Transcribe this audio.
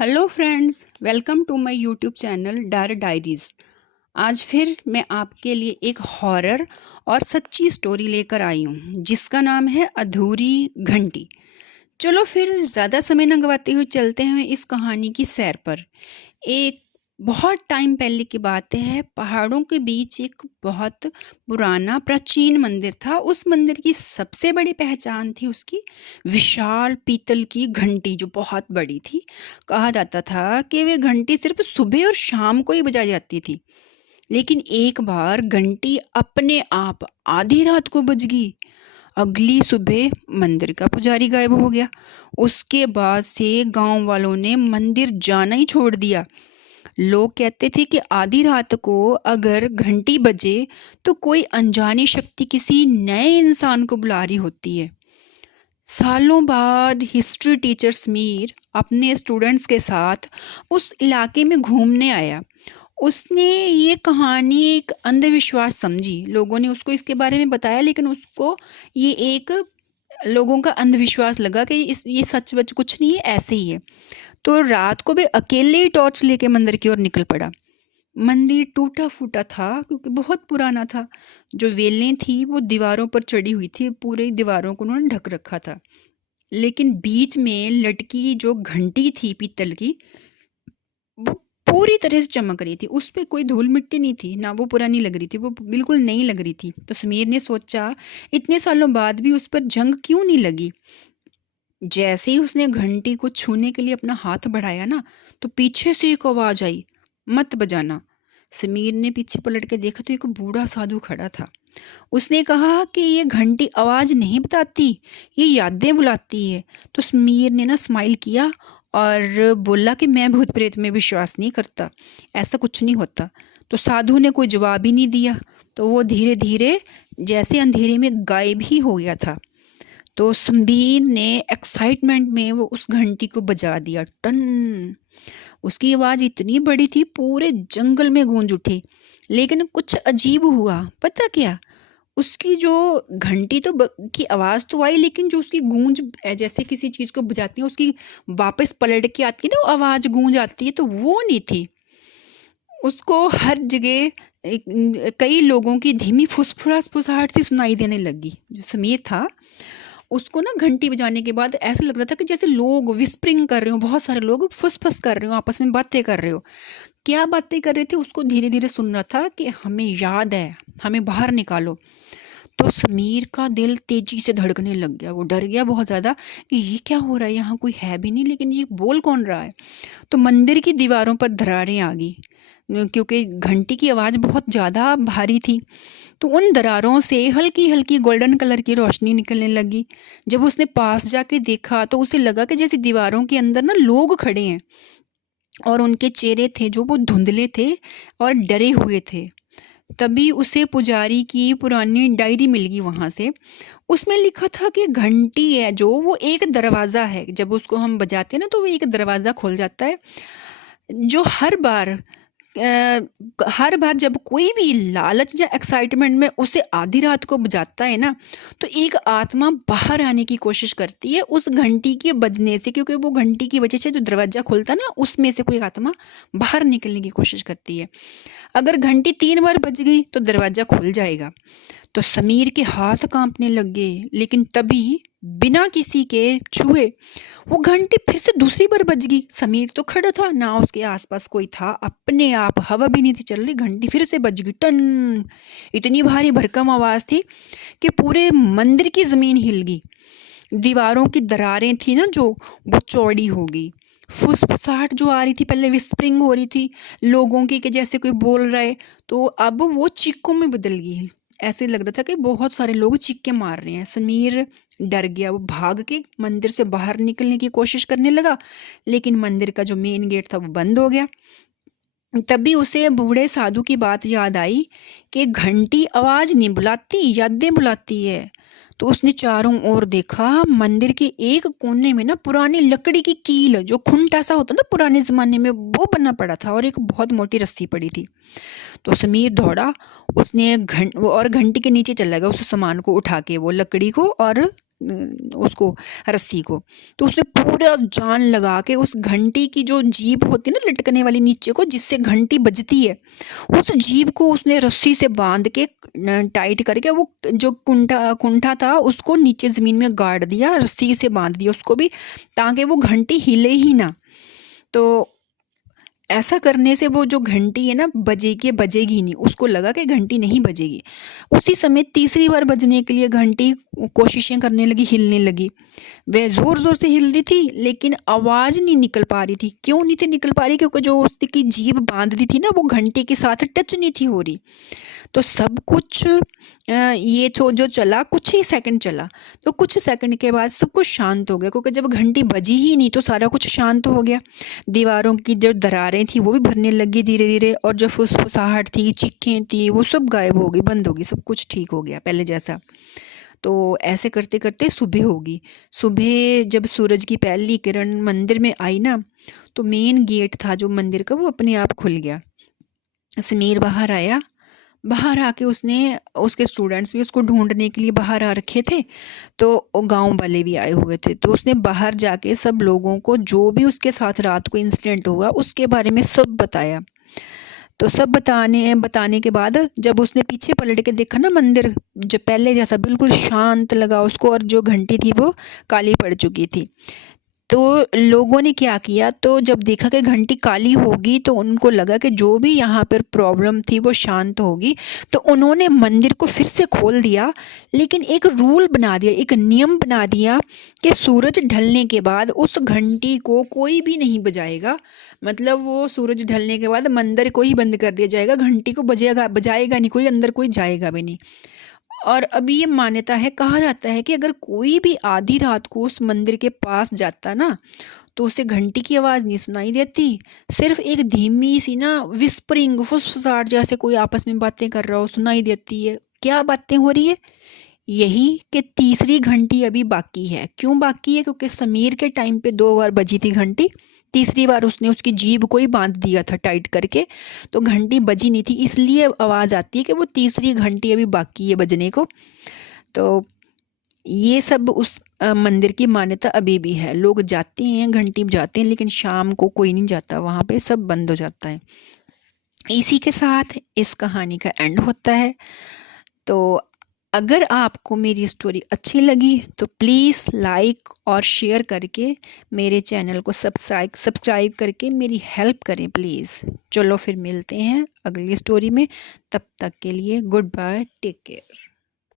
Hello friends, welcome to my YouTube channel डर diaries. आज फिर मैं आपके लिए एक हॉरर और सच्ची स्टोरी लेकर आई हूँ जिसका नाम है अधूरी घंटी। चलो फिर ज़्यादा समय न गवाते हुए चलते हैं इस कहानी की सैर पर। एक बहुत टाइम पहले की बात है, पहाड़ों के बीच एक बहुत पुराना प्राचीन मंदिर था। उस मंदिर की सबसे बड़ी पहचान थी उसकी विशाल पीतल की घंटी जो बहुत बड़ी थी। कहा जाता था कि वे घंटी सिर्फ सुबह और शाम को ही बजाई जाती थी। लेकिन एक बार घंटी अपने आप आधी रात को बज गई। अगली सुबह मंदिर का पुजारी गायब हो गया। उसके बाद से गांव वालों ने मंदिर जाना ही छोड़ दिया। लोग कहते थे कि आधी रात को अगर घंटी बजे तो कोई अनजानी शक्ति किसी नए इंसान को बुला रही होती है। सालों बाद हिस्ट्री टीचर समीर अपने स्टूडेंट्स के साथ उस इलाके में घूमने आया। उसने ये कहानी एक अंधविश्वास समझी। लोगों ने उसको इसके बारे में बताया, लेकिन उसको ये एक लोगों का अंधविश्वास लगा कि ये सच वच कुछ नहीं है, ऐसे ही है। तो रात को भी अकेले ही टॉर्च लेके मंदिर की ओर निकल पड़ा। मंदिर टूटा फूटा था क्योंकि बहुत पुराना था। जो वेलें थी वो दीवारों पर चढ़ी हुई थी, पूरी दीवारों को उन्होंने ढक रखा था। लेकिन बीच में लटकी जो घंटी थी पीतल की, वो पूरी तरह से चमक रही थी। उस पे कोई धूल मिट्टी नहीं थी, ना वो पुरानी लग रही थी, वो बिल्कुल नई लग रही थी। तो समीर ने सोचा इतने सालों बाद भी उस पर जंग क्यों नहीं लगी। जैसे ही उसने घंटी को छूने के लिए अपना हाथ बढ़ाया ना, तो पीछे से एक आवाज आई, मत बजाना। समीर ने पीछे पलट के देखा तो एक बूढ़ा साधु खड़ा था। उसने कहा कि ये घंटी आवाज नहीं बताती, ये यादें बुलाती है। तो समीर ने ना स्माइल किया और बोला कि मैं भूत प्रेत में विश्वास नहीं करता, ऐसा कुछ नहीं होता। तो साधु ने कोई जवाब ही नहीं दिया। तो वो धीरे धीरे जैसे अंधेरे में गायब ही हो गया था। तो समीर ने एक्साइटमेंट में वो उस घंटी को बजा दिया, टन। उसकी आवाज इतनी बड़ी थी पूरे जंगल में गूंज उठी। लेकिन कुछ अजीब हुआ, पता क्या? उसकी जो घंटी की आवाज तो आई, लेकिन जो उसकी गूंज जैसे किसी चीज को बजाती है उसकी वापस पलट के आती है ना, वो आवाज गूंज आती है, तो वो नहीं थी। उसको हर जगह कई लोगों की धीमी फुसफुसाहट सी सुनाई देने लगी। जो समीर था उसको ना घंटी बजाने के बाद ऐसा लग रहा था कि जैसे लोग विस्परिंग कर रहे हो, बहुत सारे लोग फुसफुस कर रहे हो, आपस में बातें कर रहे हो। क्या बातें कर रहे थे उसको धीरे धीरे सुन रहा था कि हमें याद है, हमें बाहर निकालो। तो समीर का दिल तेजी से धड़कने लग गया। वो डर गया बहुत ज़्यादा कि ये क्या हो रहा है, यहाँ कोई है भी नहीं, लेकिन ये बोल कौन रहा है। तो मंदिर की दीवारों पर दरारें आ गई क्योंकि घंटी की आवाज़ बहुत ज़्यादा भारी थी। तो उन दरारों से हल्की हल्की गोल्डन कलर की रोशनी निकलने लगी। जब उसने पास जाके देखा तो उसे लगा कि जैसे दीवारों के अंदर ना लोग खड़े हैं, और उनके चेहरे थे जो वो धुंधले थे और डरे हुए थे। तभी उसे पुजारी की पुरानी डायरी मिल गई वहाँ से। उसमें लिखा था कि घंटी है जो वो एक दरवाज़ा है, जब उसको हम बजाते हैं ना तो वो एक दरवाज़ा खुल जाता है। जो हर बार जब कोई भी लालच या एक्साइटमेंट में उसे आधी रात को बजाता है ना, तो एक आत्मा बाहर आने की कोशिश करती है उस घंटी के बजने से, क्योंकि वो घंटी की वजह से जो दरवाज़ा खुलता है ना, उसमें से कोई आत्मा बाहर निकलने की कोशिश करती है। अगर घंटी 3 बार बज गई तो दरवाज़ा खुल जाएगा। तो समीर के हाथ कांपने लग गए, लेकिन तभी बिना किसी के छुए वो घंटी फिर से दूसरी बार बज गई। समीर तो खड़ा था, ना उसके आसपास कोई था, अपने आप हवा भी नहीं थी चल रही, घंटी फिर से बज गई, टन। इतनी भारी भरकम आवाज़ थी कि पूरे मंदिर की ज़मीन हिल गई। दीवारों की दरारें थी ना जो, वो चौड़ी हो गई। फुसफुसाहट जो आ रही थी, पहले विस्परिंग हो रही थी लोगों की कि जैसे कोई बोल रहा है, तो अब वो चीखों में बदल गई। ऐसे लग रहा था कि बहुत सारे लोग चीखें मार रहे हैं। समीर डर गया। वो भाग के मंदिर से बाहर निकलने की कोशिश करने लगा, लेकिन मंदिर का जो मेन गेट था वो बंद हो गया। तभी उसे बूढ़े साधु की बात याद आई कि घंटी आवाज नहीं बुलाती, यादें बुलाती है। तो उसने चारों ओर देखा। मंदिर के एक कोने में ना पुरानी लकड़ी की कील, जो खुंटा सा होता ना पुराने जमाने में, वो बना पड़ा था और एक बहुत मोटी रस्सी पड़ी थी। तो समीर दौड़ा, उसने घंटी के नीचे चला गया उस सामान को उठा के, वो लकड़ी को और उसको रस्सी को। तो उसने पूरा जान लगा के उस घंटी की जो जीभ होती है ना लटकने वाली नीचे को, जिससे घंटी बजती है, उस जीभ को उसने रस्सी से बांध के टाइट करके वो जो कुंठा था उसको नीचे ज़मीन में गाड़ दिया, रस्सी से बांध दिया उसको भी, ताकि वो घंटी हिले ही ना। तो ऐसा करने से वो जो घंटी है ना बजेगी नहीं, उसको लगा कि घंटी नहीं बजेगी। उसी समय तीसरी बार बजने के लिए घंटी कोशिशें करने लगी, हिलने लगी। वह ज़ोर ज़ोर से हिल रही थी लेकिन आवाज़ नहीं निकल पा रही थी। क्यों नहीं थी निकल पा रही? क्योंकि जो उसकी जीभ बांध दी थी ना वो घंटी के साथ टच नहीं थी हो रही। तो सब कुछ ये तो जो चला कुछ ही सेकंड चला। तो कुछ सेकंड के बाद सब कुछ शांत हो गया, क्योंकि जब घंटी बजी ही नहीं तो सारा कुछ शांत हो गया। दीवारों की जो दरारें थी वो भी भरने लगी धीरे धीरे, और जो फुसफुसाहट थी, चीखें थी, वो सब गायब हो गई, बंद हो गई, सब कुछ ठीक हो गया पहले जैसा। तो ऐसे करते करते सुबह होगी। सुबह जब सूरज की पहली किरण मंदिर में आई ना, तो मेन गेट था जो मंदिर का वो अपने आप खुल गया। समीर बाहर आया। बाहर आके उसने, उसके स्टूडेंट्स भी उसको ढूंढने के लिए बाहर आ रखे थे, तो गांव वाले भी आए हुए थे। तो उसने बाहर जाके सब लोगों को जो भी उसके साथ रात को इंसिडेंट हुआ उसके बारे में सब बताया। तो सब बताने के बाद जब उसने पीछे पलट के देखा ना, मंदिर जो पहले जैसा बिल्कुल शांत लगा उसको, और जो घंटी थी वो काली पड़ चुकी थी। तो लोगों ने क्या किया, तो जब देखा कि घंटी काली होगी तो उनको लगा कि जो भी यहाँ पर प्रॉब्लम थी वो शांत होगी। तो उन्होंने मंदिर को फिर से खोल दिया, लेकिन एक रूल बना दिया, एक नियम बना दिया कि सूरज ढलने के बाद उस घंटी को कोई भी नहीं बजाएगा। मतलब वो सूरज ढलने के बाद मंदिर को ही बंद कर दिया जाएगा, घंटी को बजाएगा नहीं कोई, अंदर कोई जाएगा भी नहीं। और अभी ये मान्यता है, कहा जाता है कि अगर कोई भी आधी रात को उस मंदिर के पास जाता ना, तो उसे घंटी की आवाज़ नहीं सुनाई देती, सिर्फ एक धीमी सी ना विस्परिंग, फुसफुसाहट जैसे कोई आपस में बातें कर रहा हो सुनाई देती है। क्या बातें हो रही है? यही कि तीसरी घंटी अभी बाकी है। क्यों बाकी है? क्योंकि समीर के टाइम पे 2 बार बजी थी घंटी, तीसरी बार उसने उसकी जीभ को ही बांध दिया था टाइट करके, तो घंटी बजी नहीं थी, इसलिए आवाज़ आती है कि वो तीसरी घंटी अभी बाकी है बजने को। तो ये सब उस मंदिर की मान्यता अभी भी है। लोग जाते हैं, घंटी बजाते हैं, लेकिन शाम को कोई नहीं जाता वहाँ पे, सब बंद हो जाता है। इसी के साथ इस कहानी का एंड होता है। तो अगर आपको मेरी स्टोरी अच्छी लगी तो प्लीज़ लाइक और शेयर करके मेरे चैनल को सब्सक्राइब करके मेरी हेल्प करें प्लीज़। चलो फिर मिलते हैं अगली स्टोरी में, तब तक के लिए गुड बाय, टेक केयर।